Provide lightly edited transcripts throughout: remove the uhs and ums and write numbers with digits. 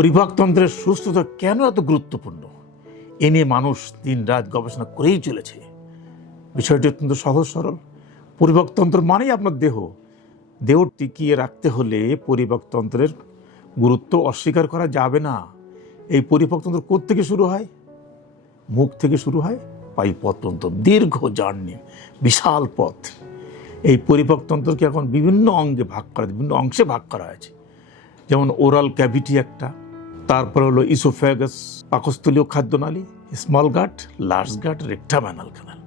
পরিপাকতন্ত্রের সুস্থতা কেন এত গুরুত্বপূর্ণ এ নিয়ে মানুষ দিন রাত গবেষণা করেই চলেছে। বিষয়টি অত্যন্ত সহজ সরল। পরিপাকতন্ত্র মানেই আপনার দেহ। দেহ টিকিয়ে রাখতে হলে পরিপাকতন্ত্রের গুরুত্ব অস্বীকার করা যাবে না। এই পরিপাকতন্ত্র কোত্থেকে শুরু হয়? মুখ থেকে শুরু হয় পায়ুপথ পর্যন্ত দীর্ঘ জার্নি, বিশাল পথ। এই পরিপাকতন্ত্রকে এখন বিভিন্ন অঙ্গে ভাগ করা, বিভিন্ন অংশে ভাগ করা হয়েছে। যেমন ওরাল ক্যাভিটি একটা, তারপরে হলো ইসোফ্যাগাস পাকস্থলীয় খাদ্যনালী, স্মল গাট, লার্জ গাট, রেকটাম অ্যানাল ক্যানাল।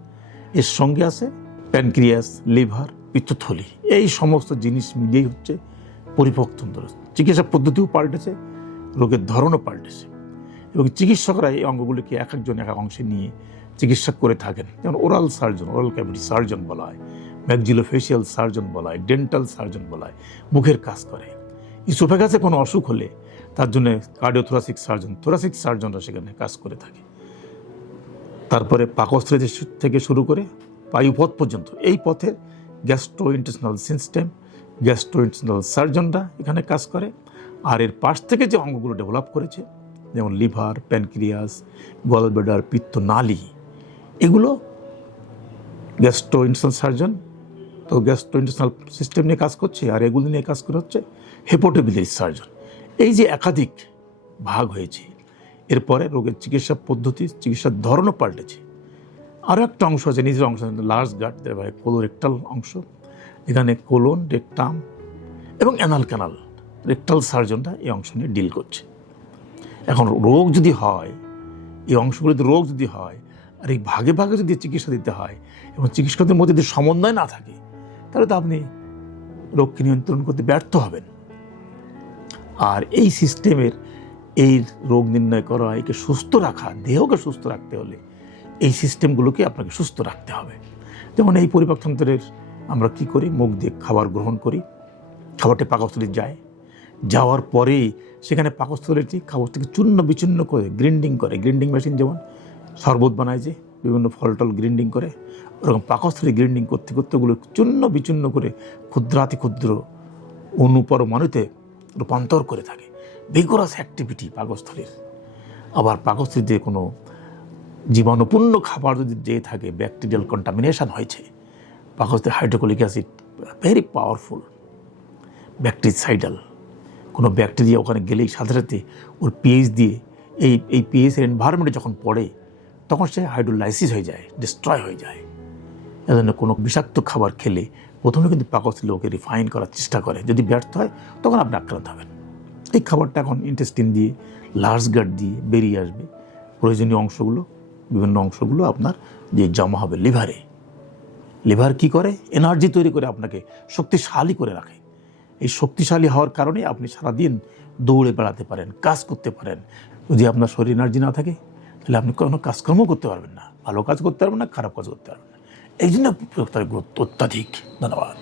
এর সঙ্গে আছে প্যানক্রিয়াস, লিভার, পিত্তথলি। এই সমস্ত জিনিস মিলিয়েই হচ্ছে পরিপাকতন্ত্র। চিকিৎসা পদ্ধতিও পাল্টেছে, রোগের ধরনও পাল্টেছে এবং চিকিৎসকরা এই অঙ্গগুলিকে এক একজন এক এক অংশে নিয়ে চিকিৎসা করে থাকেন। যেমন oral surgeon, oral cavity surgeon বলা হয়, ম্যাক্সিলোফেশিয়াল সার্জন বলা হয়, ডেন্টাল সার্জন বলা হয়, মুখের কাজ করে। ইসোফেগাসে কোনো অসুখ হলে তার জন্য কার্ডিওথোরাসিক সার্জন, থোরাসিক সার্জনরা সেখানে কাজ করে থাকে। তারপরে পাকস্থলী থেকে শুরু করে পায়ুপথ পর্যন্ত এই পথের গ্যাস্ট্রোইন্টেস্টিনাল সিস্টেম, গ্যাস্ট্রোইন্টেস্টিনাল সার্জনরা এখানে কাজ করে। আর এর পাশ থেকে যে অঙ্গগুলো ডেভেলপ করেছে, যেমন লিভার, প্যানক্রিয়াস, গলব্লাডার, পিত্তনালী, এগুলো গ্যাস্ট্রোইন্টেস্টিনাল সার্জন তো গ্যাস্ট্রোইন্টেস্টিনাল সিস্টেম নিয়ে কাজ করছে। আর এগুলো নিয়ে কাজ করে হচ্ছে হেপাটোবিলিয়ারি সার্জন। এই যে একাধিক ভাগ হয়েছে, এরপরে রোগের চিকিৎসা পদ্ধতি, চিকিৎসার ধরনও পাল্টেছে। আরও একটা অংশ আছে, নিজের অংশ, লার্জ গাট, কোলোরেক্টাল অংশ, এখানে কোলন, রেকটাম এবং অ্যানাল ক্যানাল, রেকটাল সার্জনরা এই অংশ নিয়ে ডিল করছে। এখন রোগ যদি হয়, এই অংশগুলিতে রোগ যদি হয়, আর এই ভাগে ভাগে যদি চিকিৎসা দিতে হয় এবং চিকিৎসকদের মধ্যে যদি সমন্বয় না থাকে, তাহলে তো আপনি রোগকে নিয়ন্ত্রণ করতে ব্যর্থ হবেন। আর এই সিস্টেমের এই রোগ নির্ণয় করা, একে সুস্থ রাখা, দেহকে সুস্থ রাখতে হলে এই সিস্টেমগুলোকে আপনাকে সুস্থ রাখতে হবে। যেমন এই পরিপাকতন্ত্রের আমরা কি করি, মুখ দিয়ে খাবার গ্রহণ করি, খাবারটি পাকস্থলী যায়, যাওয়ার পরেই সেখানে পাকস্থলীটি খাবারটিকে চূর্ণ বিচূর্ণ করে গ্রিন্ডিং করে। গ্রিন্ডিং মেশিন যেমন শরবত বানায়, যে বিভিন্ন ফল টল গ্রিন্ডিং করে, ওরকম পাকস্থলী গ্রিন্ডিং করতে করতে ওগুলো চূর্ণ বিচূর্ণ করে ক্ষুদ্রাতি ক্ষুদ্র অনুপরমাণুতে রূপান্তর করে থাকে। ভিগোরাস অ্যাক্টিভিটি পাকস্থলীর। আবার পাকস্থলীতে কোনো জীবাণুপূর্ণ খাবার যদি যেয়ে থাকে, ব্যাকটেরিয়াল কন্টামিনেশন হয়েছে, পাকস্থলী hydrochloric acid very powerful bactericidal. কোনো ব্যাকটেরিয়া ওখানে গেলেই সাথে সাথে ওর পিএইচ দিয়ে এই পিএইচের এনভায়রনমেন্টে যখন পড়ে, তখন সে হাইড্রোলাইসিস হয়ে যায়, ডিস্ট্রয় হয়ে যায়। এজন্য কোনো বিষাক্ত খাবার খেলে প্রথমে কিন্তু পাকস্থলী ওকে রিফাইন করার চেষ্টা করে। যদি ব্যর্থ হয়, তখন আপনি আক্রান্ত হবেন। এই খাবারটা এখন ইন্টেস্টিন দিয়ে, লার্জ গাট দিয়ে বেরিয়ে আসবে। প্রয়োজনীয় অংশগুলো, বিভিন্ন অংশগুলো আপনার যে জমা হবে লিভারে। লিভার কি করে? এনার্জি তৈরি করে আপনাকে শক্তিশালী করে রাখে। এই শক্তিশালী হওয়ার কারণে আপনি সারাদিন দৌড়ে বেড়াতে পারেন, কাজ করতে পারেন। যদি আপনার শরীরে এনার্জি না থাকে, তাহলে আপনি কোনো কাজকর্ম করতে পারবেন না, ভালো কাজ করতে পারবেন না, খারাপ কাজ করতে পারবেন না। এই জন্য তার গুরুত্ব অত্যাধিক। ধন্যবাদ।